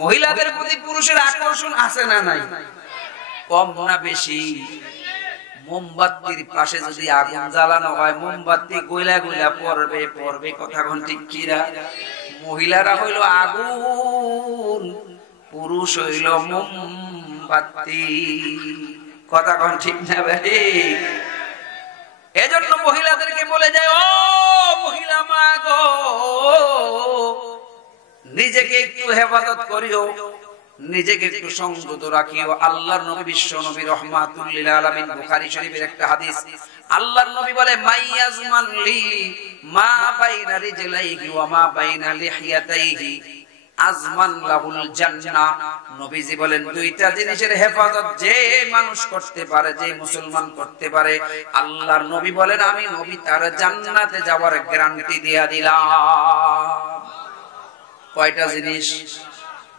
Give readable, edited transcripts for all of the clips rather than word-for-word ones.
মহিলাদের প্রতি পুরুষের আকর্ষণ আছে না নাই? কম না বেশি? মোমবাতির পাশে যদি আগুন জ্বালানো হয়, মোমবাতি গইলা গইলা পড়বে পড়বে, কথা কোন ঠিক কিনা? মহিলারা হইল আগুন, পুরুষ হইল মোমবাতি, কথা কোন ঠিক না ভাই? এজন্য মহিলাদেরকে বলে যায়, ও মহিলা মা গো, নিজেকে একটু হেফাজত করিও, নিজেকে একটু সংযত রাখিও। আল্লাহর নবী বিশ্ব নবী রাহমাতুল লিল আলামিন, বুখারী শরীফের একটা হাদিস, আল্লাহর নবী বলে মাইয়াজমান লি মা বাইনা রিজলাইহি ওয়া মা বাইনা লিহিয়াতাইহি আজমান লাহুল জান্নাহ। নবীজি বলেন দুইটা জিনিসের হেফাজত যে মানুষ করতে পারে, যে মুসলমান করতে পারে, আল্লাহর নবী বলেন আমি নবী তার জান্নাতে যাওয়ার গ্যারান্টি দিয়া দিলাম। কয়টা জিনিস?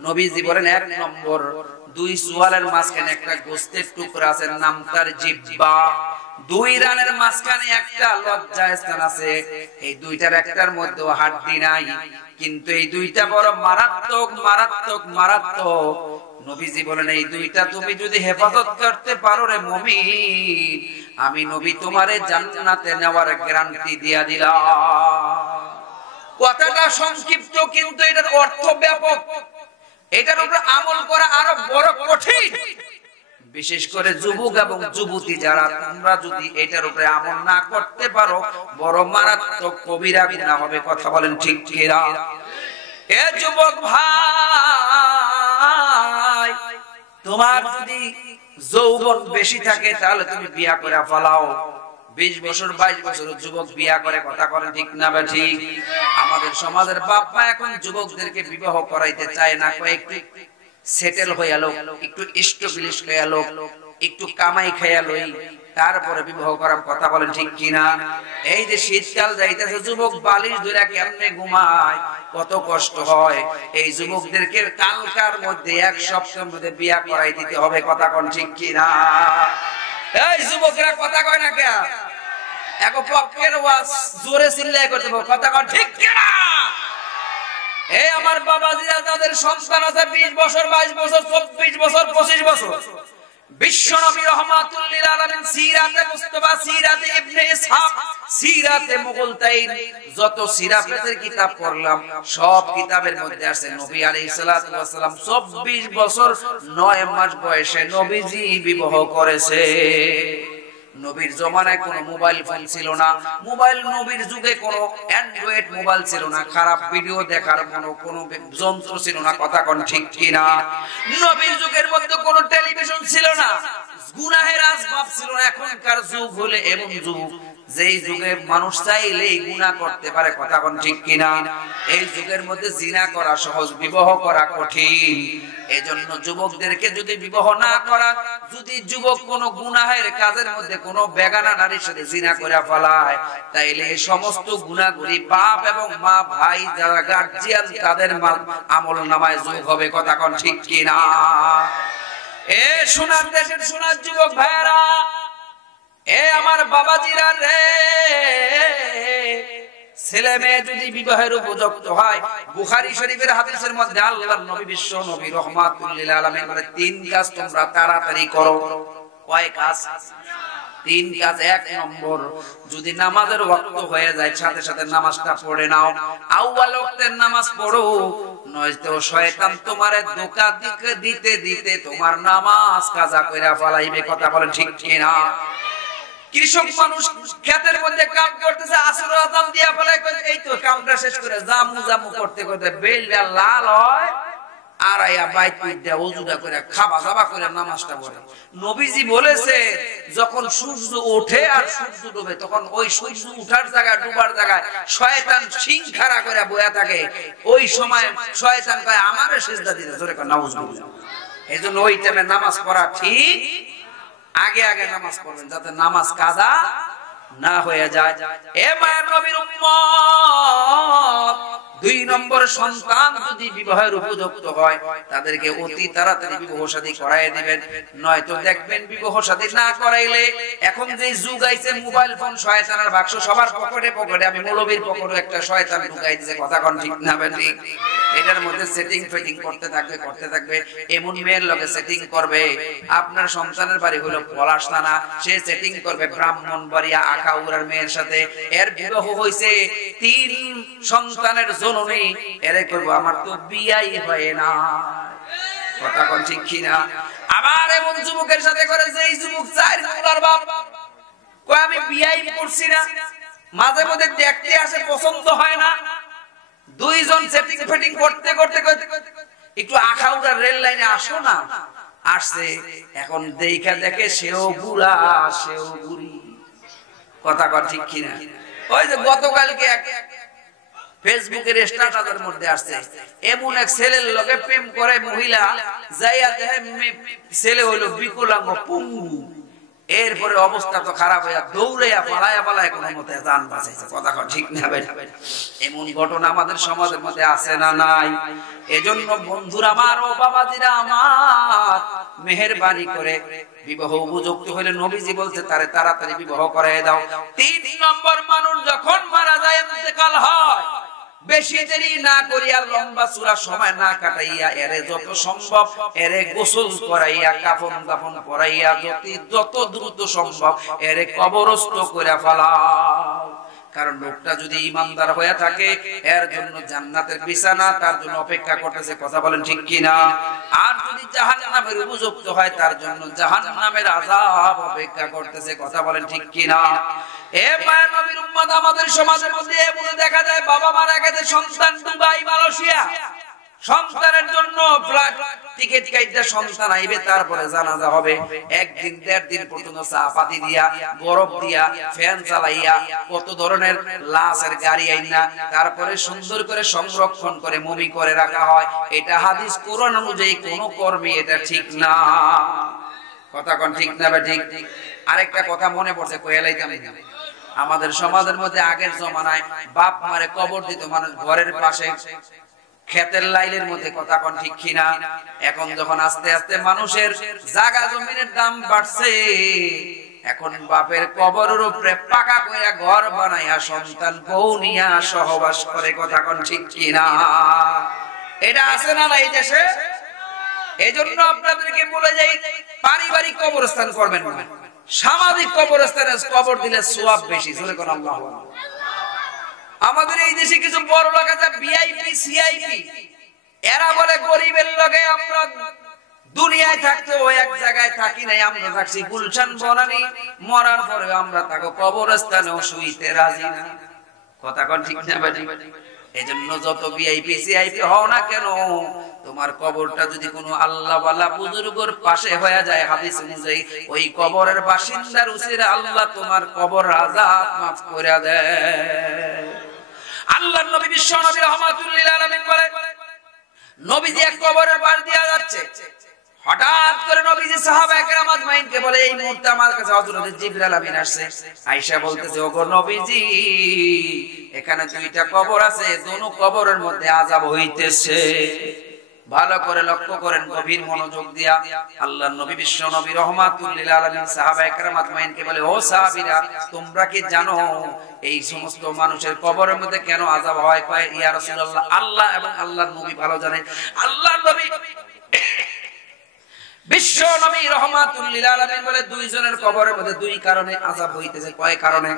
নবীজি বলেন এক নম্বর, দুই সোয়ালের মাঝখানে একটা গোস্তের টুকরা আছে, নাম তার জিহ্বা। দুই রানের মাঝখানে একটা লজ্জা স্থান আছে, এই দুইটার একটার মধ্যে হাড্ডি নাই, কিন্তু এই দুইটা বড় মারাত্মক মারাত্মক মারাত্মক। নবীজি বলেন এই দুইটা তুমি যদি হেফাজত করতে পারো রে মুমিন, আমি নবী তোমারে জান্নাতে নেওয়ার গ্যারান্টি দিয়া দিলাম। কথাটা সংক্ষিপ্ত, কিন্তু এটার অর্থ ব্যাপক। এটার উপর আমল করা আরো বড় কঠিন। বিশেষ করে যুবক এবং যুবতী যারা, তোমরা যদি এটার উপরে আমল না করতে পারো, বড় মারাত্মক কবিরা গুনাহ হবে, কথা বলেন ঠিক কিনা? এ যুবক ভাই, তোমার যদি যৌবন বেশি থাকে তাহলে তুমি বিয়া করে ফেলাও। 20 বছর 22 বছর যুবক বিয়া করে, কথা বলেন ঠিক না বা ঠিক? আমাদের সমাজের বাপ মা এখন যুবকদেরকে বিবাহ করাইতে চায় না, একটু সেটেল হয়ে এলো, একটু ইস্টাবলিশ হয়ে এলো, একটু কামাই খেয়ে লই, তারপরে বিবাহ করার, কথা বলেন ঠিক কিনা? এই যে শীতকাল যাইতেছে, যুবক বালিশ ধরে কেমনে ঘুমায়, কত কষ্ট হয়। এই যুবকদেরকে কালকার মধ্যে, এক সপ্তাহের মধ্যে বিয়া করাই দিতে হবে, কথা কোন ঠিক কিনা? এই যুবকরা কথা কয় না কে? এক পক্ষের ওয়াজ জোরে চিল্লায় করতে হবে, কথা কোন ঠিক কিনা? এই আমার বাবাজিরা যাদের সন্তান আছে 20 বছর 22 বছর 24 বছর 25 বছর, বিশ্ব নবী রাহমাতুল লিল আলামিন সিরাতে মুস্তাফা, সিরাতে ইবনে ইসহাক, সিরাতে মুগলতাইন, যত সিরাতের কিতাব পড়লাম সব কিতাবের মধ্যে আছে নবী আলাইহিস সালাতু ওয়াস সালাম 24 বছর 9 মাস বয়সে নবীজি বিবাহ করেছে। নবীর জমানায় কোনো মোবাইল ফোন ছিল না, মোবাইল নবীর যুগে কোনো অ্যান্ড্রয়েড মোবাইল ছিল না, খারাপ ভিডিও দেখার কোনো যন্ত্র ছিল না, কথা কোন ঠিক কিনা? নবীর যুগের মধ্যে কোনো টেলিভিশন ছিল না, গুনাহের আসবাব ছিল না। এখনকার যুগ হলে এমন যুগ, যেই যুগে মানুষ চাইলেই গুনাহ করতে পারে, কথা কোন ঠিক কিনা? এই যুগের মধ্যে জিনা করা সহজ, বিবাহ করা কঠিন। এজন্য যুবকদেরকে যদি বিবাহ না করা, যদি যুবক কোনো গুনাহের কাজের মধ্যে কোনো বেগানা নারীর সাথে জিনা করে ফেলায়, তাইলে এই সমস্ত গুনাহগুলি বাপ এবং মা, ভাই যারা গার্জিয়ান, তাদের আমল নামায় যোগ হবে, কথা কোন ঠিক কিনা? এ সোনার দেশের সোনার যুবক ভাইরা, এ আমার বাবাজিরা রে, ছেলে মেয়ে যদি বিবাহের উপযুক্ত হয়, বুখারী শরীফের হাদিসের মধ্যে আল্লাহর নবী বিশ্ব নবী রাহমাতুল লিল আলামিন বলে 3 কাজ তোমরা তাড়াতাড়ি করো। কয় কাজ? 3 কাজ। 1 নম্বর, যদি নামাজের ওয়াক্ত হয়ে যায় সাথে সাথে নামাজটা পড়ে নাও, আউয়াল ওয়াক্তের নামাজ পড়ো, নয়তো শয়তান তোমারে ধোঁকা দিতে দিতে তোমার নামাজ কাজা কইরা ফলাইবে, কথা বলেন ঠিক কিনা? কৃষক মানুষ ক্ষেতের মধ্যে কাম করতেছে, আসর আযান দিয়া বলে এই তো কামটা শেষ করে জামু জামু করতে করতে বেলটা লাল হয়, আর আয়া বাইত কইরা ওযুটা করে খাবা খাবা করে নামাজটা পড়ে। নবীজি বলেছে যখন সূর্য ওঠে আর সূর্য ডুবে, তখন ওই সূর্য ওঠার জায়গায় ডুবার জায়গায় শয়তান সিং খাড়া করে বয়া থাকে, ওই সময় শয়তান কয় আমারে সিজদা দিতে, জোরে কয় নাউজুবিল্লাহ। এজন্য ওই টাইমে নামাজ পড়া ঠিক, আগে আগে নামাজ পড়বেন যাতে নামাজ কাজা না হয়ে যায়। এ মায়ের নবীর উম্মত, দুই নম্বর সন্তান যদি বিবাহের উপযুক্ত হয় তাদেরকে অতি তাড়াতাড়ি বিবাহ শাদী করায় দিবেন, নয়তো দেখবেন বিবাহ শাদী না করাইলে এখন যে যুগ আইছে মোবাইল ফোন শয়তানের বাক্স সবার পকেটে পকেটে, আমি মৌলবীর পকেটে একটা শয়তান ঢুকাই দিয়েছে, কথা কোন ঠিক না বেঠিক, এটার মধ্যে সেটিং ফিটিং করতে থাকবে এমন মেয়ের লগে সেটিং করবে। আপনার সন্তানের বাড়ি হলো পলাশ থানা, সে সেটিং করবে ব্রাহ্মণবাড়িয়া আখাউড়ার মেয়ের সাথে, এর বিবাহ হইছে 3 সন্তানের জননী, এরে করব আমার তো বিয়াই হয় না, কথা কোন ঠিক কি না? আবার এমন যুবকের সাথে করেছে, এই যুবক 4 পোলার বাপ, কই আমি বিয়াই করছি না, মাঝে মধ্যে দেখতে আসে পছন্দ হয় না, দুইজন সেটিং ফিটিং করতে একটু আখাউড়া রেল লাইনে আসো না, আসছে, এখন দেখা দেখে সেও বুড়া সেও বুড়ি, কথা কর ঠিক কিনা? ওই যে গতকালকে এক ফেসবুকের স্ট্যাটাসের মধ্যে আসছে, এমন এক ছেলের লগে প্রেম করে মহিলা, যাইয়া দেখে ছেলে হইলো বিকলাঙ্গ পঙ্গু, এরপরে অবস্থা তো খারাপ হইয়া দৌড়াইয়া পালায়া কোনো মতে জান বাঁচাইছে, কথা ঠিক না? এমন ঘটনা আমাদের সমাজের মধ্যে আছে না নাই? এজন্য বন্ধুরা আমার, ও বাবাজিরা আমার, মেহেরবানি করে বিবাহ উপযুক্ত হইলে নবীজি বলতে তারে তাড়াতাড়ি বিবাহ করায় দাও। 3 নম্বর মানুষ যখন মারা যায়, ইন্তেকাল হয়, বেশি দেরি না করিয়া লম্বা চূড়া সময় না কাটাইয়া এরে যত সম্ভব এরে গোসল করাইয়া কাফন দাফন করাইয়া যত দ্রুত সম্ভব এরে কবরস্থ করে ফেলাও। কারণ লোকটা যদি ইমানদার হয়ে থাকে, এর জন্য জান্নাতের বিছানা তার জন্য অপেক্ষা করতেছে, কথা বলেন ঠিক কিনা? আর যদি জাহান্নামের উপযুক্ত হয়, তার জন্য জাহান্নামের আযাব অপেক্ষা করতেছে, কথা বলেন ঠিক কিনা? এ মায়ের নবীর উম্মত, আমাদের সমাজের মধ্যে এমন দেখা যায়, বাবা মারা গেছে, সন্তান দুবাই মালয়েশিয়া, সন্তানের জন্য ফ্লাইট টিকেট কাইটা সন্তান আইবে, তারপরে জানাজা হবে, 1 দিন 1.5 দিন পর্যন্ত চা পাতি দিয়া, বরফ দিয়া, ফ্যান চালাইয়া, কত ধরনের লাশের গাড়ি আইনা তারপরে সুন্দর করে সংরক্ষণ করে মমি করে রাখা হয়। এটা হাদিস কোরআন অনুযায়ী কোন কর্মী এটা ঠিক না, কথা কোন ঠিক না? ঠিক। আরেকটা কথা মনে পড়ছে, কইলাইতাম, আমাদের সমাজের মধ্যে আগের জমানায় বাপ মারে কবর দিত মানুষ ঘরের পাশে ক্ষেতের লাইলের মধ্যে, কথা কোন ঠিক কিনা? এখন যখন আস্তে আস্তে মানুষের জায়গা জমিনের দাম বাড়ছে, এখন বাপের কবরের উপরে পাকা কইরা ঘর বানাইয়া সন্তান বউ নিয়া সহবাস করে, কথা কোন ঠিক কিনা? এটা আছে না এই দেশে? এজন্য আপনাদেরকে বলে যাই, পারিবারিক কবরস্থান করবেন না, সামাজিক কবরস্থানে কবর দিলে সওয়াব বেশি, জোরে কোন আল্লাহু আকবার। আমাদের এই দেশে কিছু বড় লোক আছে, ভিআইপি সিআইপি, এরা বলে গরিবের লগে আমরা দুনিয়ায় থাকতে ওই এক জায়গায় থাকি নাই, আমরা থাকছি গুলশান বনানী, মরার পরে আমরা তাকে কবরস্থানেও শুইতে রাজি না, কথা কোন ঠিক না? এজন্য যত ভিআইপি সিআইপি হও না কেন, তোমার কবরটা যদি কোনো আল্লাহ ওয়ালা বুজুর্গের পাশে হয়ে যায়, হাদিস অনুযায়ী ওই কবরের বাসিন্দার উসিলে আল্লাহ তোমার কবর আযাব মাফ করে দেয়। আল্লাহর নবী বিশ্ব নবী রাহমাতুল লিল আলামিন বলে, নবীজি এক কবরের পাশ দিয়ে যাচ্ছে, হঠাৎ করে নবীজি সাহাবায়ে কেরাম আজমাইনকে বলে, এই মুহূর্তে আমার কাছে হযরত জিবরাইল আমিন আসছে। আয়েশা বলতেছে, ওগো নবীজি, এখানে 2টা কবর আছে, দুটো কবরের মধ্যে আযাব হইতেছে, ভালো করে লক্ষ্য করেন, গভীর মনোযোগ দিয়া। আল্লাহর নবী বিশ্ব নবী রাহমাতুল লিল আলামিন সাহাবায়ে কেরাম আজমাইনকে বলে, ও সাহাবীরা, তোমরা কি জানো এই সমস্ত মানুষের কবরের মধ্যে কেন আযাব হয়? কয়, ইয়া রাসূলুল্লাহ, আল্লাহ এবং আল্লাহর নবী ভালো জানেন। আল্লাহর নবী বিশ্ব নবী রাহমাতুল লিল আলামিন বলে, 2 জনের কবরের মধ্যে 2 কারণে আযাব হইতেছে। কয় কারণে?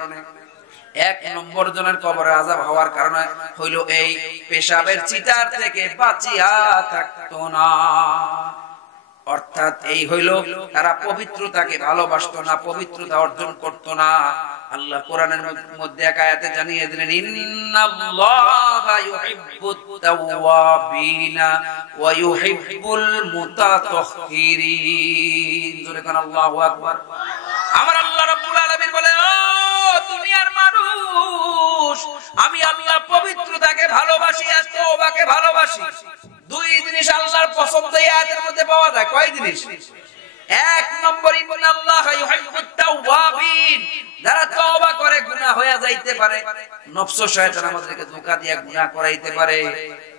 1 নম্বর জনের কবরে আযাব হওয়ার কারণ হইল এই পেশাবের চিটার থেকে বাঁচিয়া থাকতো না, অর্থাৎ এই হইল তারা পবিত্রতাকে ভালোবাসতো না, পবিত্রতা অর্জন করতো না। আল্লাহ কোরআনের মধ্যে এক আয়াতে জানিয়ে দিলেন, ইন্নাল্লাহা ইউহিব্বুত তাওয়াবিনা ওয়া ইউহিব্বুল মুতাতাহহিরিন, জোরে কোন আল্লাহু আকবার। আমার আল্লাহ রাব্বুল আলামিন বলে, ও দুনিয়ার মানুষ, আমি আল্লাহ পবিত্রতাকে ভালোবাসি আর তওবাকে ভালোবাসি। 2 জিনিস আল্লাহর পছন্দ এই আয়াতের মধ্যে পাওয়া যায়। কয় জিনিস? এক নম্বর ইন্নাল্লাহা ইউহিব্বুত তাওয়াবিন, যারা তওবা করে গুনাহ হয়ে যাইতে পারে, নফস শয়তান আমাদেরকে ধোঁকা দিয়ে গুনাহ করাইতে পারে,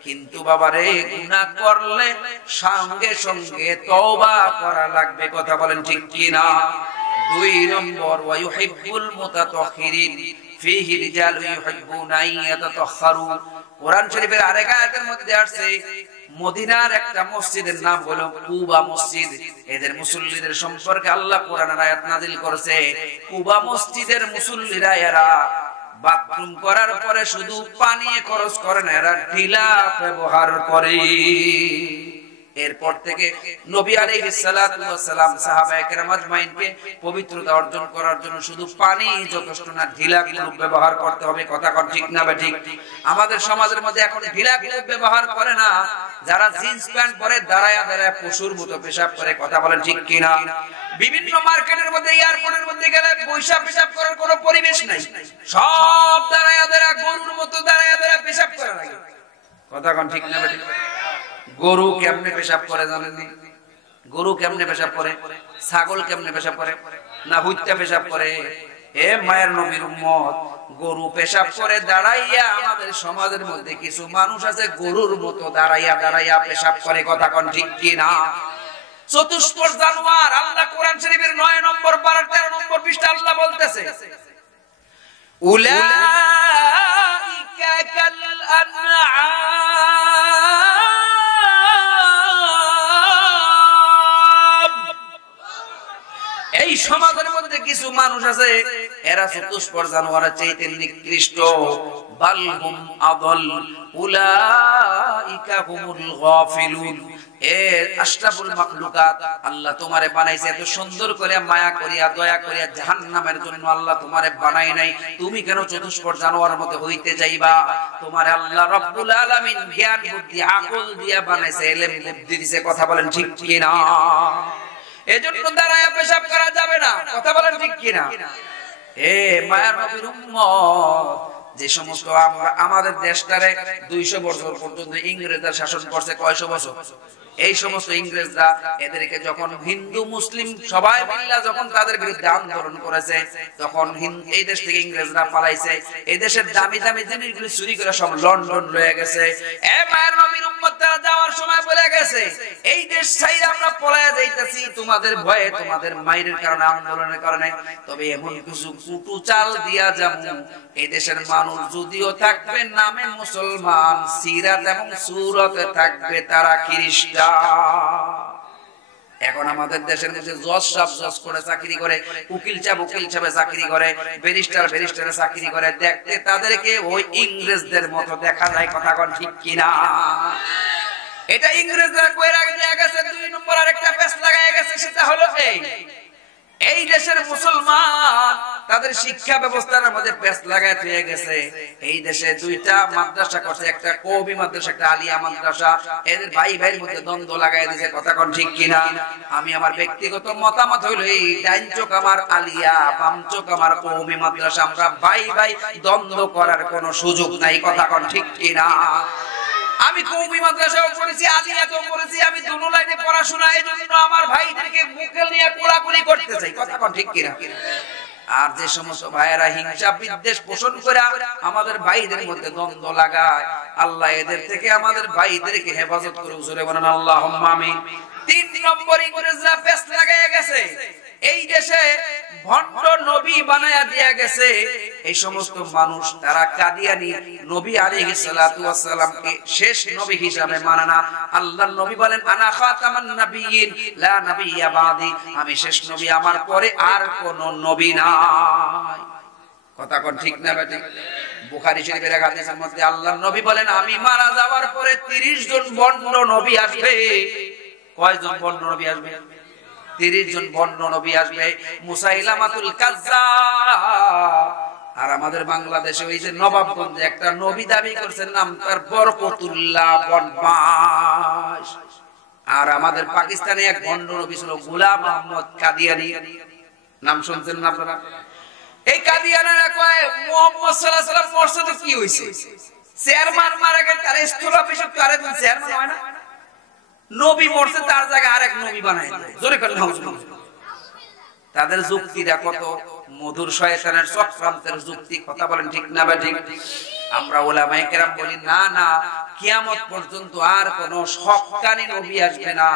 কিন্তু বাবারে গুনাহ করলে সঙ্গে সঙ্গে তওবা করা লাগবে, কথা বলেন ঠিক কি না? দুই নম্বর ওয়া ইউহিব্বুল মুতাতাহহিরিন, ফীহি রিজালু ইউহিব্বুনা আন ইয়াতাতাহহারু। কোরআন শরীফের আরেক আয়াতের মধ্যে আসছে মদিনার একটা মসজিদের নাম হলো কুবা মসজিদ। এদের মুসল্লিদের সম্পর্কে আল্লাহ কোরআনের আয়াত নাযিল করেছে, কুবা মসজিদের মুসল্লিরা এরা বাথরুম করার পরে শুধু পানি খরচ করে না, এরা ঢিলা ব্যবহার করে। এরপর থেকে নবী আলাইহিস সালাতু ওয়াস সালাম সাহাবায়ে কেরাম আজমাইনকে পবিত্রতা অর্জন করার জন্য শুধু পানি যথেষ্ট না, ঢিলা কুলুপ ব্যবহার করতে হবে, কথা কোন ঠিক না বা ঠিক? আমাদের সমাজের মধ্যে এখন ঢিলা কুলুপ ব্যবহার করে না, যারা জিন্স প্যান্ট পরে দাঁড়ায় দাঁড়ায় পশুর মতো পেশাব করে, কথা বলেন ঠিক কি না? বিভিন্ন মার্কেটের মধ্যে এয়ারপোর্টের মধ্যে গেলে পয়সা পেশাব করার কোনো পরিবেশ নাই, সব দাঁড়ায় দাঁড়ায় গরুর মতো দাঁড়ায় দাঁড়ায় পেশাব করে লাগে, কথা কোন ঠিক না বা ঠিক? গরু কেমনে পেশাব করে জানেন? গরু কেমনে পেশাব করে? ছাগল কেমনে পেশাব করে? না হুইত্যা পেশাব করে? এ মায়ের নবীর উম্মত, গরু পেশাব করে দাঁড়াইয়া। আমাদের সমাজের মধ্যে কিছু মানুষ আছে গরুর মতো দাঁড়াইয়া দাঁড়াইয়া পেশাব করে, কথা কোন ঠিক কি না? চতুষ্পদ জানোয়ার। আল্লাহ কোরআন শরীফের 9 নম্বর পারা 13 নম্বর পৃষ্ঠা আল্লাহ বলতেছে, উলাইকা কাল আনআম। এই সমাজের মধ্যে কিছু মানুষ আছে এরা চতুষ্পদ জানোয়ারের চাইতে নিকৃষ্ট, বালহুম আদল, উলাইকা হুমুল গাফিলুন। আশরাফুল মাখলুকাত, আল্লাহ তোমারে বানাইছে এত সুন্দর করে, মায়া করিয়া দয়া করিয়া জাহান্নামের জন্য আল্লাহ তোমারে বানাই নাই, তুমি কেন চতুষ্পদ জানোয়ারের মতো হইতে যাইবা? তোমারে আল্লাহ রব্বুল আলামিন জ্ঞান বুদ্ধি আকল দিয়া বানাইছে, ইলম বুদ্ধি দিয়েছে, কথা বলেন ঠিক কি না? এজন্য দাঁড়ায়া পেশাব করা যাবে না, কথা বলেন ঠিক কি না? এ মায়ার নবীর উম্মত, যে সমস্ত আমাদের দেশটারে 200 বছর পর্যন্ত ইংরেজরা শাসন করছে, কয়শো বছর? এই সমস্ত ইংরেজরা এদেরকে যখন হিন্দু মুসলিম সবাই মিলে যখন তাদের বিরুদ্ধে আন্দোলন করেছে, তখন এই দেশ থেকে ইংরেজরা পালাইছে, এই দেশের দামি দামি জিনিসগুলো চুরি করে সব লন্ডন লয়ে গেছে। এ মায়ের নবীর উম্মত, তারা যাওয়ার সময় বলে গেছে, এই দেশ ছাইরা আমরা পলায়া যাইতাছি তোমাদের ভয়ে, তোমাদের মায়ের কারণে, আন্দোলনের কারণে, তবে এমন কিছু কুটু চাল দিয়া যাবো, এই দেশের মানুষ যদিও থাকবে নামে মুসলমান, সিরাত এবং সুরতে থাকবে তারা খ্রিস্টান। এখন আমাদের দেশের মধ্যে জজ সাহেব জজ করে চাকরি করে, উকিল সাহেব চাকরি করে, ব্যারিস্টার চাকরি করে, দেখতে তাদেরকে ওই ইংরেজদের মতো দেখা যায়, কথা কোন ঠিক কি না? এটা ইংরেজরা কইরা দিয়ে গেছে। 2 নম্বর আরেকটা পেশ লাগায় গেছে, সেটা হলো এই দেশের মুসলমান তাদের শিক্ষা ব্যবস্থার মধ্যে পেশ লাগায় দিয়ে গেছে। এই দেশে 2টা মাদ্রাসা করছে, একটা কওমি মাদ্রাসা, একটা আলিয়া মাদ্রাসা। এদের ভাই ভাইয়ের মধ্যে দ্বন্দ্ব লাগায় দিয়েছে, কথা কোন ঠিক কিনা? আমি আমার ব্যক্তিগত মতামত হইলো, এই ডাইন চোখ আমার আলিয়া, বাম চোখ আমার কওমি মাদ্রাসা, আমরা ভাই ভাই দ্বন্দ্ব করার কোনো সুযোগ নাই, কথা কোন ঠিক কিনা? আমি কওমি মাদ্রাসাও পড়েছি, আলিয়াতেও পড়েছি, আমি দুটো লাইনে পড়াশোনা, এজন্য আমার ভাইদেরকে মুখে নিয়ে কোলাকুলি করতে চাই, কথা কোন ঠিক কিনা? আর যে সমস্ত ভাইয়েরা হিংসা বিদ্বেষ পোষণ করে আমাদের ভাইদের মধ্যে দ্বন্দ্ব লাগায়, আল্লাহ এদের থেকে আমাদের ভাইদেরকে হেফাজত করে, জোরে বলেন আল্লাহুম্মা আমিন। 3 নম্বর ইংরেজরা পেশ লাগায় গেছে, এই দেশে ভণ্ড নবী বানায়া দিয়া গেছে। এই সমস্ত মানুষ তারা কাদিয়ানী, নবী আলাইহিস সালাতু ওয়াস সালামকে শেষ নবী হিসাবে মানে না। আল্লাহর নবী বলেন, আনা খাতামান নাবিয়্যিন লা নাবিয়্যা বাদি, আমি শেষ নবী, আমার পরে আর কোন নবী নাই, কথা কোন ঠিক না বেটি? বুখারী শরীফের এক হাদিসের মধ্যে আল্লাহর নবী বলেন, আমি মারা যাওয়ার পরে 30 জন ভণ্ড নবী আসবে। কয়জন ভণ্ড নবী আসবে? 30 জন ভণ্ড নবী আসবে। মুসাইলামাতুল কাজ্জাব। আর আমাদের বাংলাদেশে ওই যে নবাবগঞ্জে একটা নবী দাবি করছেন, নাম তার বরকতুল্লাহ বদমাশ। আর আমাদের পাকিস্তানে এক ভণ্ড নবী ছিল গোলাম আহমদ কাদিয়ানী, নাম শুনছেন না আপনারা? এই কাদিয়ানীরা কয় মুহাম্মদ সাল্লাল্লাহু আলাইহি ওয়াসাল্লাম মরছে তো কি হইছে? চেয়ারম্যান মারা গেলে তার স্থলাভিষিক্ত আরেকজন চেয়ারম্যান হয় না? নবী মরছে তার জায়গায় আরেক নবী বানায় দেয়। জোরে করে নাউজুবিল্লাহ। তাদের যুক্তিটা কত মধুর, শয়তানের চক্রান্তের যুক্তি। কথা বলেন ঠিক না বেঠিক? আমরা উলামায়ে কেরাম বলি না না, কিয়ামত পর্যন্ত আর কোন হক্কানি নবী আসবে না।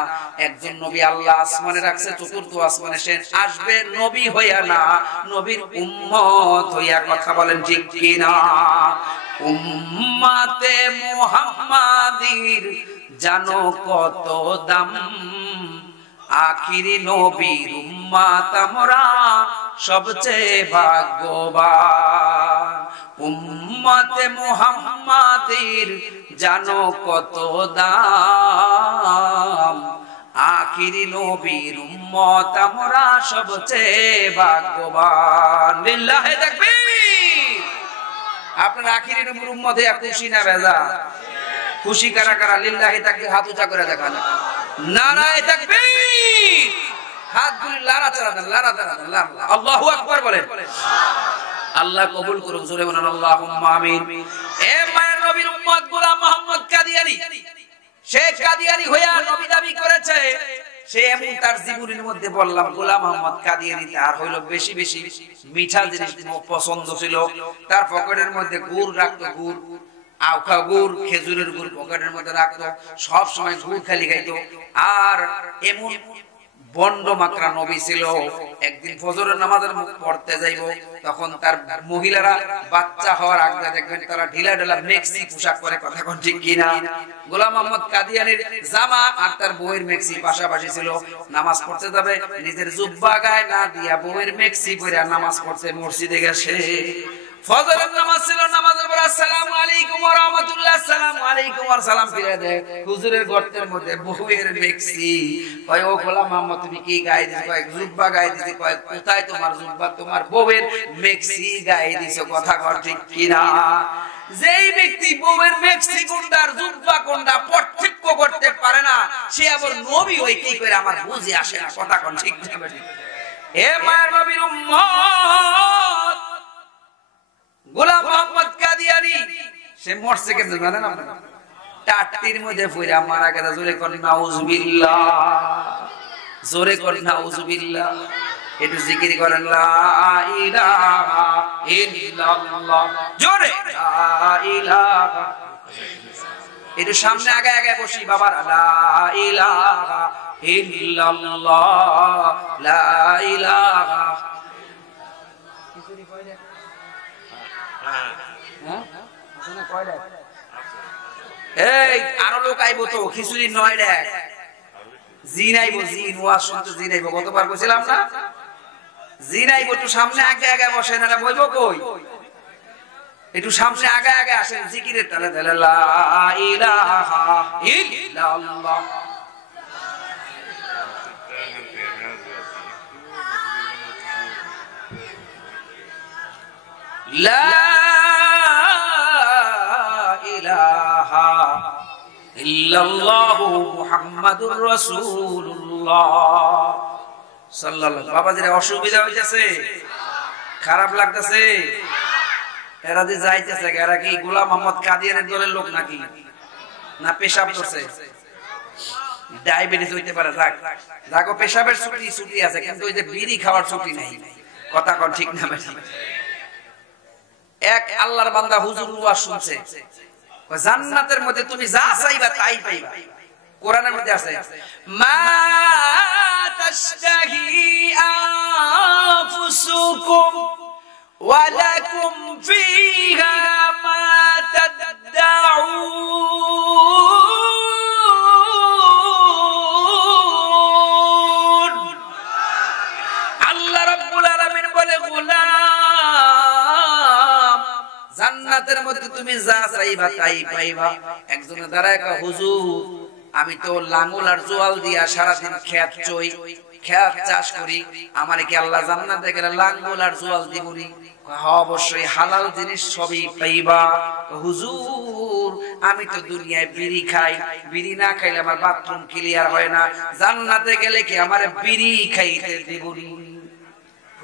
একজন নবী আল্লাহ আসমানে রাখছে, চতুর্থ আসমানে সে আসবে নবী হইয়া না, নবীর উম্মত হইয়া। কথা বলেন ঠিক কি না? উম্মতে মুহাম্মাদির জানো কত দাম, আখিরি নবীর উম্মত আমরা সবচেয়ে ভাগ্যবান। উম্মতে মুহাম্মাদির জানো কত দাম, আখিরি নবীর উম্মত আমরা সবচেয়ে ভাগ্যবান। লিল্লাহি তাকবীর। আপনার আখিরি নবীর উম্মত হয়ে খুশি না বেজা? খুশি কারা কারা? লিল্লাহি তাকবীর হাত উঁচা করে দেখান। নারায়ে তাকবীর। হাতগুলি লাড়াচাড়া দেন, লাড়াচাড়া দেন। আল্লাহু আকবার বলেন। আল্লাহ কবুল করুন। জোরে বলেন আল্লাহুম্মা আমিন। এ মায়ের নবীর উম্মত গোলাম মোহাম্মদ কাদিয়ানী, সে কাদিয়ানী হইয়া নবী দাবি করেছে। সে এমন তার জীবনের মধ্যে বললাম গোলাম মোহাম্মদ কাদিয়ানী তার হইল বেশি বেশি মিঠা জিনিস পছন্দ ছিল। তার পকেটের মধ্যে গুড় রাখতো, গুড়, আউখা গুড়, খেজুরের গুড় পকেটের মধ্যে রাখতো, সব সময় গুড় খালি খাইতো। আর এমন বন্ড মাকড়া নবী ছিল। একদিন ফজরের নামাজের পড়তে যাইব, তখন তার মহিলারা বাচ্চা হওয়ার আগে দেখবেন তারা ঢিলা ঢালা মেক্সি পোশাক পরে। কথা কোন ঠিক কিনা? গোলাম মোহাম্মদ কাদিয়ানীর জামা আর তার বউয়ের মেক্সি পাশাপাশি ছিল। নামাজ পড়তে যাবে, নিজের জুব্বা গায়ে না দিয়া বউয়ের মেক্সি পরে নামাজ পড়তে মসজিদে গেছে। ফজরের নামাজ ছিল, নামাজের পর আসসালামু আলাইকুম ওয়া রাহমাতুল্লাহ, আসসালামু আলাইকুম আর সালাম ফিরে দেয়। হুজুরের গর্তের মধ্যে বউয়ের মেক্সি। কয় ও গোলাম মোহাম্মদ তুমি কি গায়ে দিছো? কয় জুব্বা গায়ে দিছি। কয় কোথায় তোমার জুব্বা? তোমার বউয়ের মেক্সি গায়ে দিছো। কথা কর ঠিক কিনা? যেই ব্যক্তি বউয়ের মেক্সি কোনটা আর জুব্বা কোনটা পার্থক্য করতে পারে না, সে আবার নবী হই কি করে আমার বুঝে আসে না। কথা কোন ঠিক না? এ মায়ের নবীর উম্মত গোলাম মোহাম্মদ কাদিয়ানী সে মরছে কেমনে জানেন আপনারা? টাট্টির মধ্যে পইরা মারা গেছে। জোরে কর নাউজুবিল্লাহ, জোরে কর নাউজুবিল্লাহ। একটু জিকির করেন লা ইলাহা ইল্লাল্লাহ, জোরে লা ইলাহা। একটু সামনে আগে আগে বসি বাবা। লা ইলাহা ইল্লাল্লাহ, লা ইলাহা। এই আরো লোক আইব তো, খিচুড়ি 9 টাকা। জিন আইব, জিন ওয়াজ শুনতে জিন আইব। কতবার কইছিলাম না? জিন আইব। একটু সামনে আগে আগে বসেন, এটা বইব কই? একটু সামনে আগে আগে আসেন, জিকিরের তালে তালে লা ইলাহা ইল্লাল্লাহ। লা ইলাহা ইল্লাল্লাহু মুহাম্মাদুর রাসূলুল্লাহ সাল্লাল্লাহু। বাবাজির অসুবিধা হইতাছে? খারাপ লাগতেছে? এরা যে যাইতেছে, এরা কি গোলাম মোহাম্মদ কাদিয়ানীর দলের লোক নাকি? না পেশাব করছে? ডায়াবেটিস হইতে পারে। যাক যাক, পেশাবের ছুটি আছে, কিন্তু ওই যে বিড়ি খাওয়ার ছুটি নাই। কথা কোন ঠিক না? এক আল্লাহর বান্দা হুজুর ওয়াজ শুনছে, জান্নাতের মধ্যে তুমি যা চাইবা তাই পাইবা। কোরআনের মধ্যে আছে মা তাশতাহি আনফুসুকুম ওয়া লাকুম ফিহা মা তাদদাউন। আল্লাহ রাব্বুল আলামিন বলে গোলাম জান্নাতের মধ্যে তুমি যা চাইবা তাই পাইবা। একজনের দ্বারা একটা হুজুর আমি তো লাঙ্গল আর জোয়াল দিয়া সারাদিন খেত চই, খেত চাষ করি, আমার কি আল্লাহ জান্নাতে গেলে লাঙ্গল আর জোয়াল দিবনি? অবশ্যই হালাল জিনিস সবই পাইবা। হুজুর আমি তো দুনিয়ায় বিড়ি খাই, বিড়ি না খাইলে আমার বাথরুম ক্লিয়ার হয় না, জান্নাতে গেলে কি আমার বিড়ি খাইতে দিবনি?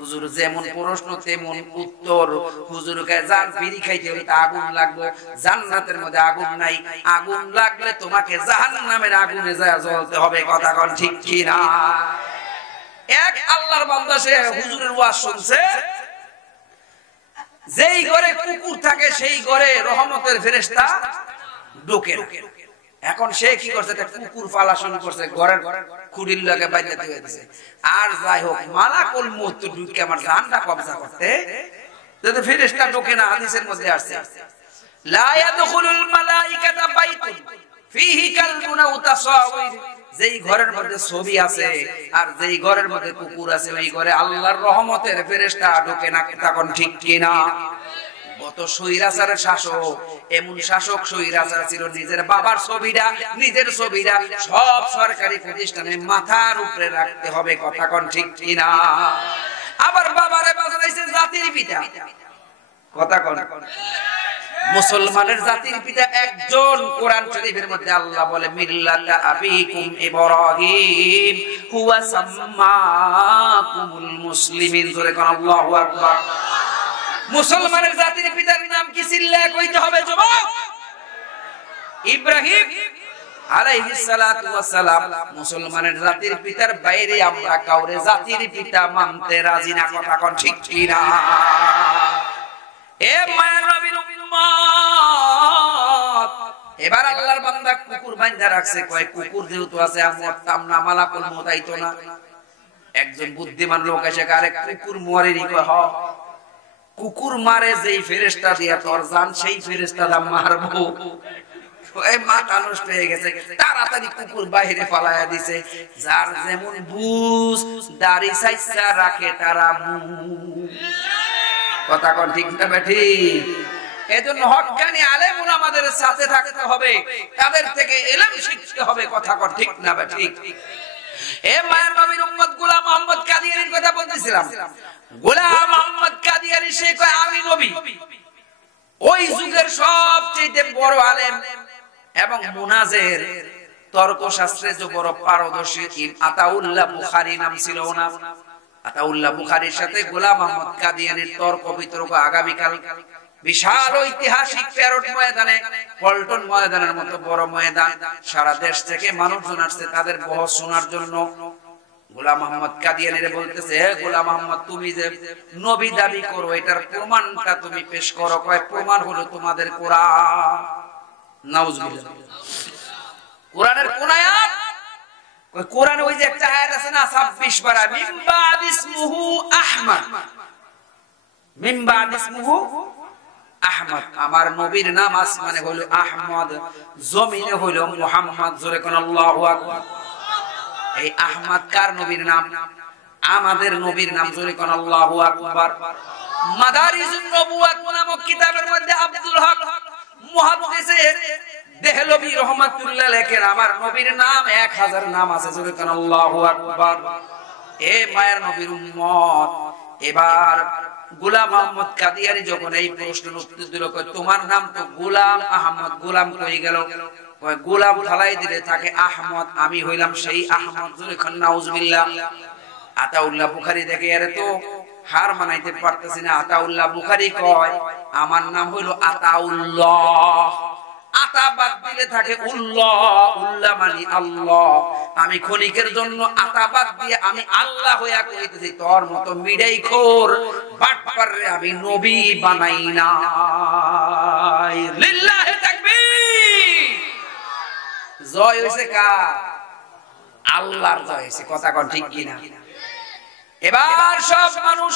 হুজুর যেমন প্রশ্ন তেমন উত্তর। হুজুরকে জান বিড়ি খাইতে হলে আগুন লাগবে, জান্নাতের মধ্যে আগুন নাই, আগুন লাগলে তোমাকে জাহান্নামের আগুনে যায় জ্বলতে হবে। কথা কোন ঠিক কি না? এক আল্লাহর বান্দা সে হুজুরের ওয়াজ শুনছে, যেই ঘরে কুকুর থাকে সেই ঘরে রহমতের ফেরেশতা ঢোকে না। এখন সে কি করছে, একটা কুকুর পালা শুরু করছে, ঘরের খুঁড়ির লাগে বাইরে দিয়েছে। আর যাই হোক, মালাকুল মউত ঢুকে আমার জানটা কবজা করতে, যদি ফেরেশতা ঢোকে না। হাদিসের মধ্যে আসছে, লা ইয়াদখুলুল মালাইকাতা বাইতুন ফিহি কালবুন আও তাসাওয়ির। যেই ঘরের মধ্যে ছবি আছে আর যেই ঘরের মধ্যে কুকুর আছে, ওই ঘরে আল্লাহর রহমতের ফেরেশতা ঢোকে না। তখন ঠিক কি না? গত স্বৈরাচারের শাসক, এমন শাসক স্বৈরাচার ছিল, নিজের বাবার ছবিটা, নিজের ছবিটা সব সরকারি প্রতিষ্ঠানে মাথার উপরে রাখতে হবে। কথা কোন ঠিক কি না? আবার বাবারে বাজাইছে জাতির পিতা। কথা কোন? মুসলমানের জাতির পিতা একজন। কোরআন শরীফের মধ্যে আল্লাহ বলে, মিল্লাতা আবিকুম ইব্রাহিম হুয়া সাম্মাকুমুল মুসলিমিন। জোরে কোন আল্লাহু আকবার। মুসলমানের জাতির পিতার নাম কি? চিল্লায়ে কইতে হবে যুবক। ইব্রাহিম আলাইহিস সালাতু ওয়াস সালাম মুসলমানের জাতির পিতার বাইরে আমরা কাউরে জাতির পিতা মানতে রাজি না। কথা কোন ঠিক কি না? এ মায়ের নবীর উম্মত, এবার আল্লাহর বান্দা কুকুর বাইন্ধা রাখছে। কয় কুকুর যেহেতু আছে, মরতাম না, মালাকুল মউত আইতো না। একজন বুদ্ধিমান লোক এসে আরে কুকুর মরেনি। কয় হ, কুকুর মারে যেই ফেরেশতা দিয়া তোর জান, সেই ফেরেশতাটা মারবো। ওই মাথা নষ্ট হয়ে গেছে, তাড়াতাড়ি কুকুর বাইরে ফালায়া দিছে। যার যেমন বুঝ, দাড়ি সাইসা রাখে তারা মুখ। কথা কোন ঠিক না বেঠি? এজন্য হক্কানি আলেম ওলামাদের সাথে থাকতে হবে, তাদের থেকে ইলম শিখতে হবে। কথা কোন ঠিক না বেঠি? এ মায়ের নবীর উম্মত গোলাম মোহাম্মদ কাদিয়ানীর কথা বলতেছিলাম। গোলাম মোহাম্মদ কাদিয়ানী সে কয় আমি নবী। ওই যুগের সবচেয়ে বড় আলেম এবং মুনাজের, তর্ক শাস্ত্রে যে বড় পারদর্শী আতাউল্লাহ বুখারী নাম ছিল ওনার। আতাউল্লাহ বুখারীর সাথে গোলাম মোহাম্মদ কাদিয়ানীর তর্ক বিতর্ক আগামীকাল বিশাল ঐতিহাসিক প্যারোট ময়দানে, পল্টন ময়দানের মতো বড় ময়দান, সারা দেশ থেকে মানুষজন আসছে তাদের বহস শোনার জন্য। গোলাম মোহাম্মদ কাদিয়ানীর বলতেছে, হে গোলাম মোহাম্মদ, তুমি যে নবী দাবি করো, এটার প্রমাণটা তুমি পেশ করো। কয় প্রমাণ হলো তোমাদের কোরআন। নাউজুবিল্লাহ। কোরআনের কোন আয়াত? কয় কোরআনে ওই যে একটা আয়াত আছে না, 26 পারা, মিন বাদ ইসমুহু আহমদ। মিন বাদ ইসমুহু আহমদ। আমার নবীর নাম আসমানে হলো আহমদ, জমিনে হলো মুহাম্মদ। জোরে কোন আল্লাহু আকবার। এই আহমদ কার নবীর নাম? আমাদের নবীর নাম। জোরে কোন আল্লাহু আকবার। মাদারিজুন নবুওয়াত নামক কিতাবের মধ্যে আব্দুল হক মুহাদ্দিসের দেহলভী রাহমাতুল্লাহ লেখেন, আমার নবীর নাম 1000 নাম আছে। জোরে কোন আল্লাহু আকবার। এ মায়ের নবীর উম্মত, এবার গোলাম মোহাম্মদ কাদিয়ানী যখন এই প্রশ্নের উত্তর দিল, কয় তোমার নাম তো গোলাম আহমদ, গোলাম কই গেল? কয় গোলাম ফালাই দিলে থাকে আহমদ, আমি হইলাম সেই আহমদ। জোরে কোন নাউজুবিল্লাহ। আতাউল্লাহ বুখারী দেখে আরে তো হার মানাইতে পারতেছি না। আতাউল্লাহ বুখারী কয় আমার নাম হইল আতাউল্লাহ। আতা বাদ দিলে থাকে উল্লাহ, উল্লাহ মানে আল্লাহ। আমি ক্ষণিকের জন্য আতা বাদ দিয়ে আমি আল্লাহ হইয়া কইতেছি, তোর মতো মিডাই খোর বাটপারে আমি নবী বানাই নাই। লিল্লাহি তাকবীর। জয় হইছে কার? আল্লাহর জয় হইছে। কথা কোন ঠিক কি না? এবার সব মানুষ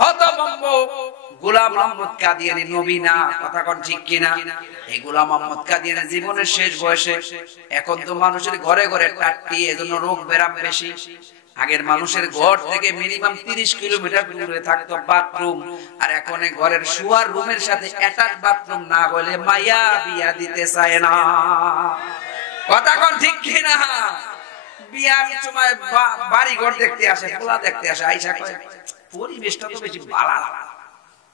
হতভম্ব, গোলাম মোহাম্মদ কাদিয়ানী নবী না। কথা কোন ঠিক কি না? এই গোলাম মোহাম্মদ কাদিয়ানী জীবনের শেষ বয়সে, এখন তো মানুষের ঘরে ঘরে টাট্টি, এজন্য রোগ ব্যারাম বেশি। আগের মানুষের ঘর থেকে মিনিমাম 30 কিলোমিটার দূরে থাকতো বাথরুম, আর এখন ঘরের শোয়ার রুমের সাথে অ্যাটাচ বাথরুম না হলে মাইয়া বিয়া দিতে চায় না। কথা কোন ঠিক কি না? বিয়ার সময় বাড়ি ঘর দেখতে আসে, পোলা দেখতে আসে, আইসা কয় পরিবেশটা তো বেশি ভালো না।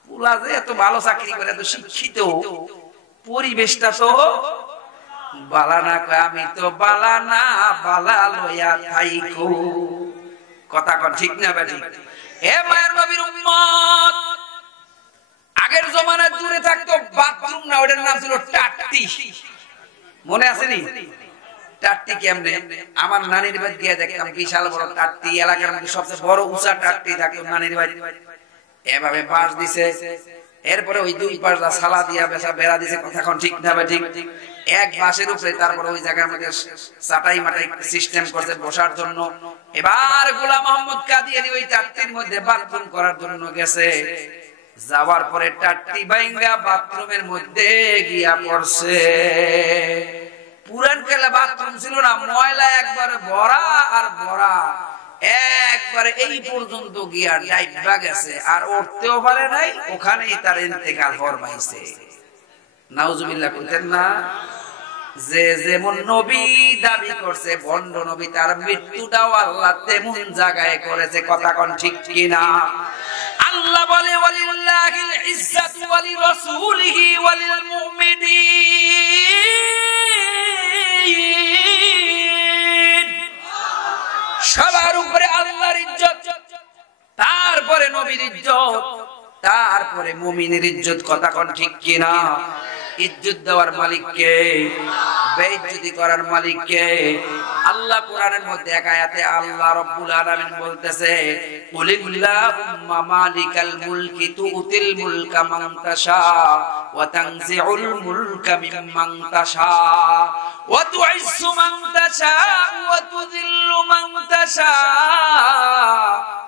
পোলা যে এত ভালো চাকরি করে, এত শিক্ষিত, পরিবেশটা তো বালা না। কয় আমি তো বালা না, বালা লইয়া থাইকো। কথা কোন ঠিক না বেটি? এ মায়ের নবীর উম্মত, আগের জমানায় দূরে থাকতো বাথরুম না, ওটার নাম ছিল টাট্টি। মনে আছে নি টাট্টি কেমনে? আমার নানির বাড়ি গিয়ে দেখতাম বিশাল বড় টাট্টি, এলাকার মধ্যে সবচেয়ে বড় উঁচা টাট্টি থাকতো নানির বাড়ি। এভাবে বাঁশ দিছে, এরপরে ওই দুই পাশটা সালা দিয়া বেড়া দিছে, কথা কোন ঠিক না ঠিক? এক বাঁশের উপরে তারপরে ওই জায়গার মধ্যে চাটাই মাটাই সিস্টেম করছে বসার জন্য। এবার গোলাম মোহাম্মদ কাদিয়ানী ওই টাট্টির মধ্যে বাথরুম করার জন্য গেছে। যাওয়ার পরে টাট্টি বাইঙ্গা বাথরুমের মধ্যে গিয়া পড়ছে। পুরান কালে বাথরুম ছিল না, ময়লা একবারে ভরা আর ভরা, একবারে এই পর্যন্ত গিয়া ডাইবা গেছে, আর উঠতেও পারে নাই, ওখানেই তার ইন্তেকাল ফরমাইছে। নাউজুবিল্লাহ কইতেন না? যে যেমন নবী দাবি করছে ভণ্ড নবী, তার মৃত্যুটাও আল্লাহ তেমন জায়গায় করেছে, কথা কোন ঠিক কিনা? আল্লাহ বলে ওয়ালিল্লাহিল ইজ্জাতু ওয়ালি রাসূলিহি ওয়ালিল মুমিনিন, সবার উপরে আল্লাহর ইজ্জত, তারপরে নবীর ইজ্জত, তারপরে মুমিনের ইজ্জত, কথা কোন ঠিক কিনা? ইজ্জত দেওয়ার মালিক কে? বেইজ্জতি করার মালিক কে? আল্লাহ কোরআনের মধ্যে এক আয়াতে আল্লাহ রাব্বুল আলামিন বলতেছে, কুলিল্লাহুম্মা মালিকাল মুলকি তুতিল মুলকা মান তাশা ওয়া তানজিউল মুলকা মিম্মান তাশা ওয়া তুইজ্জু মান তাশা ওয়া তুযিল্লু মান তাশা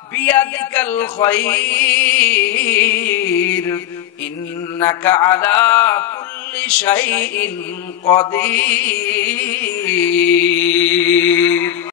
বিয়াদিকাল খায়র ইন্নাকা আলা কুল্লি শাইইন কাদির।